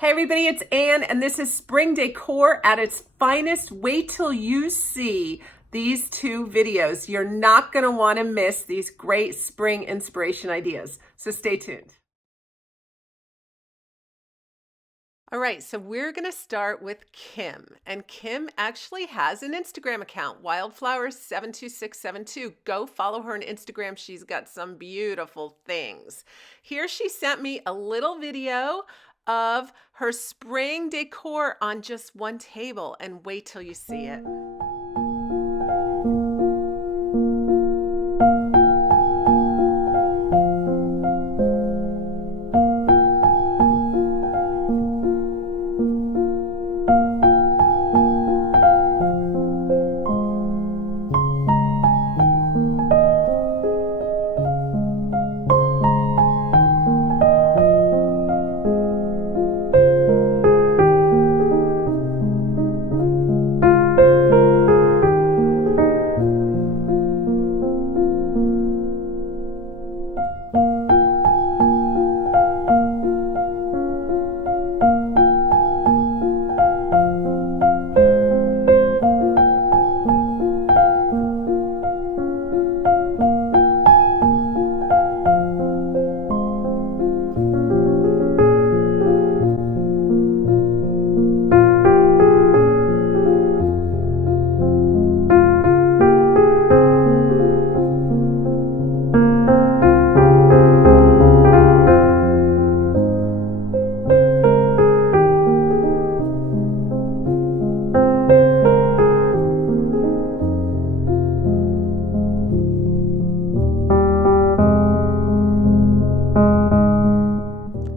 Hey everybody, it's Anne, and this is spring decor at its finest. Wait till you see these two videos. You're not going to want to miss these great spring inspiration ideas. So stay tuned. All right, so we're going to start with Kim, and Kim actually has an Instagram account, Wildflowers72672. Go follow her on Instagram. She's got some beautiful things. Here she sent me a little video of her spring decor on just one table, and wait till you see it.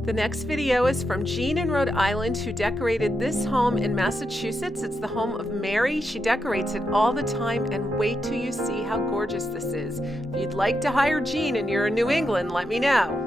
The next video is from Jeanne in Rhode Island, who decorated this home in Massachusetts. It's the home of Mary. She decorates it all the time, and wait till you see how gorgeous this is. If you'd like to hire Jeanne and you're in New England, let me know.